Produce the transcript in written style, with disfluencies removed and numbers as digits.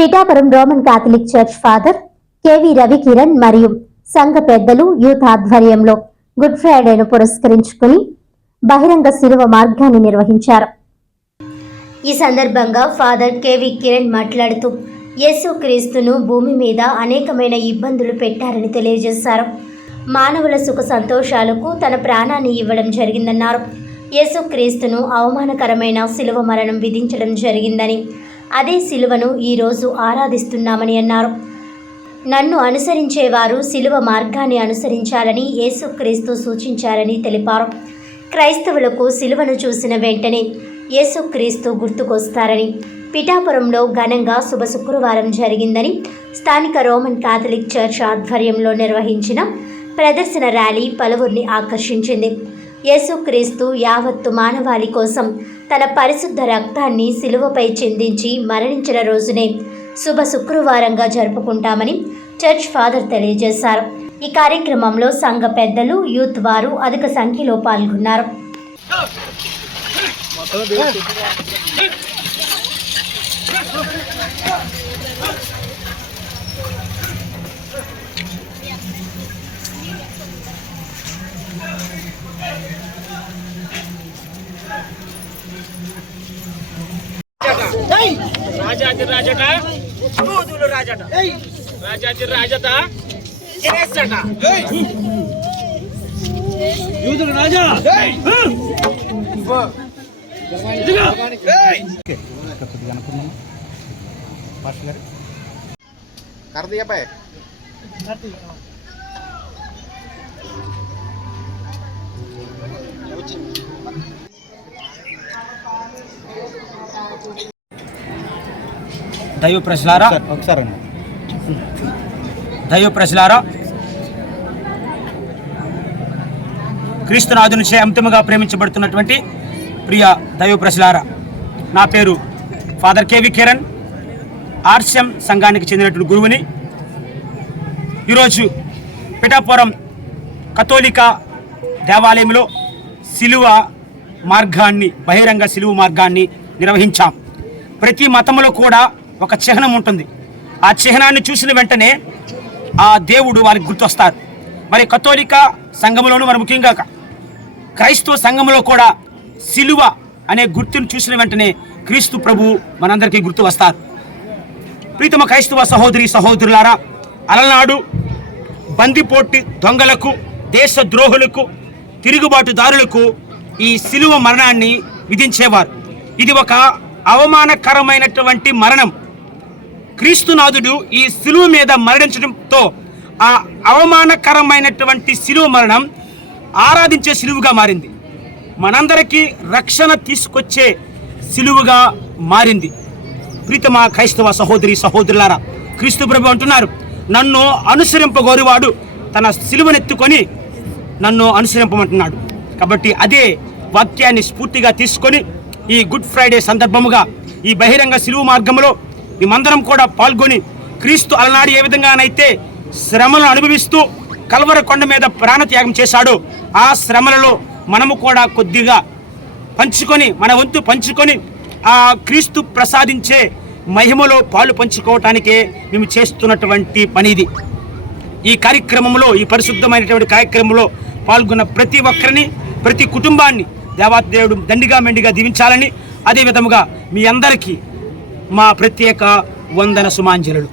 Pithapuram Roman Catholic church father K V Ravikiran మరియు సంఘ పెద్దలు యూత్ ఆధ్వర్యంలో గుడ్ ఫ్రైడేను పురస్కరించుకుని బహిరంగ శిలువ మార్గాన్ని నిర్వహించారు. ఈ సందర్భంగా ఫాదర్ కెవి కిరణ్ మాట్లాడుతూ యేసుక్రీస్తును భూమి మీద అనేకమైన ఇబ్బందులు పెట్టారని తెలియజేశారు. మానవుల సుఖ సంతోషాలకు తన ప్రాణాన్ని ఇవ్వడం జరిగిందన్నారు. యేసుక్రీస్తును అవమానకరమైన శిలువ మరణం విధించడం జరిగిందని, అదే శిలువను ఈరోజు ఆరాధిస్తున్నామని అన్నారు. నన్ను అనుసరించేవారు శిలువ మార్గాన్ని అనుసరించాలని యేసుక్రీస్తు సూచించారని తెలిపారు. క్రైస్తవులకు శిలువను చూసిన వెంటనే యేసుక్రీస్తు గుర్తుకొస్తారని, పిఠాపురంలో ఘనంగా శుభ శుక్రవారం జరిగిందని, స్థానిక రోమన్ కాథలిక్ చర్చ్ ఆధ్వర్యంలో నిర్వహించిన ప్రదర్శన ర్యాలీ పలువురిని ఆకర్షించింది. యేసుక్రీస్తు యావత్తు మానవాళి కోసం తన పరిశుద్ధ రక్తాన్ని శిలువపై చిందించి మరణించిన రోజునే శుభ శుక్రవారంగా జరుపుకుంటామని చర్చ్ ఫాదర్ తెలియజేశారు. ఈ కార్యక్రమంలో సంఘ పెద్దలు, యూత్ వారు అధిక సంఖ్యలో పాల్గొన్నారు. రాజాది రాజట మూదులు రాజట రాజాది రాజట గిరేసట యూదులు రాజా కర్దియపై దైవ ప్రజలారా, క్రీస్తునాథునిచే అమితముగా ప్రేమించబడుతున్నటువంటి ప్రియ దైవ ప్రజలారా, నా పేరు ఫాదర్ కెవి కిరణ్, ఆర్సిఎం సంఘానికి చెందినటువంటి గురువుని. ఈరోజు పిఠాపురం కథోలిక దేవాలయంలో శిలువ మార్గాన్ని, బహిరంగ శిలువ మార్గాన్ని నిర్వహించాం. ప్రతి మతంలో కూడా ఒక చిహ్నం ఉంటుంది. ఆ చిహ్నాన్ని చూసిన వెంటనే ఆ దేవుడు వారికి గుర్తొస్తారు. మరి కథోలిక సంఘంలోనూ, మరి ముఖ్యంగా క్రైస్తవ సంఘంలో కూడా శిలువ అనే గుర్తును చూసిన వెంటనే క్రీస్తు ప్రభు మనందరికీ గుర్తు వస్తారు. ప్రీతమ క్రైస్తవ సహోదరి సహోదరులారా, అలనాడు బందిపోటు దొంగలకు, దేశ ద్రోహులకు, తిరుగుబాటుదారులకు ఈ శిలువ మరణాన్ని విధించేవారు. ఇది ఒక అవమానకరమైనటువంటి మరణం. క్రీస్తునాథుడు ఈ శిలువ మీద మరణించడంతో ఆ అవమానకరమైనటువంటి శిలువ మరణం ఆరాధించే శిలువగా మారింది. మనందరికీ రక్షణ తీసుకొచ్చే శిలువగా మారింది. ప్రీతమ క్రైస్తవ సహోదరి సహోదరులారా, క్రీస్తు ప్రభు అంటున్నారు, నన్ను అనుసరింపగోరువాడు తన శిలువనెత్తుకొని నన్ను అనుసరింపమంటున్నాడు. కాబట్టి అదే వాక్యాన్ని స్ఫూర్తిగా తీసుకొని ఈ గుడ్ ఫ్రైడే సందర్భముగా ఈ బహిరంగ శిలువ మార్గంలో మేమందరం కూడా పాల్గొని, క్రీస్తు అలనాడు ఏ విధంగానైతే శ్రమలను అనుభవిస్తూ కల్వర కొండ మీద ప్రాణత్యాగం చేశాడో, ఆ శ్రమలలో మనము కూడా కొద్దిగా పంచుకొని, మన వంతు పంచుకొని ఆ క్రీస్తు ప్రసాదించే మహిమలో పాలు పంచుకోవటానికే మేము చేస్తున్నటువంటి పని ఇది. ఈ కార్యక్రమంలో, ఈ పరిశుద్ధమైనటువంటి కార్యక్రమంలో పాల్గొన్న ప్రతి ఒక్కరిని, ప్రతి కుటుంబాన్ని దేవాదేవుడు దండిగా మెండిగా దీవించాలని, అదేవిధముగా మీ అందరికీ మా ప్రత్యేక వందన సుమాంజలులు.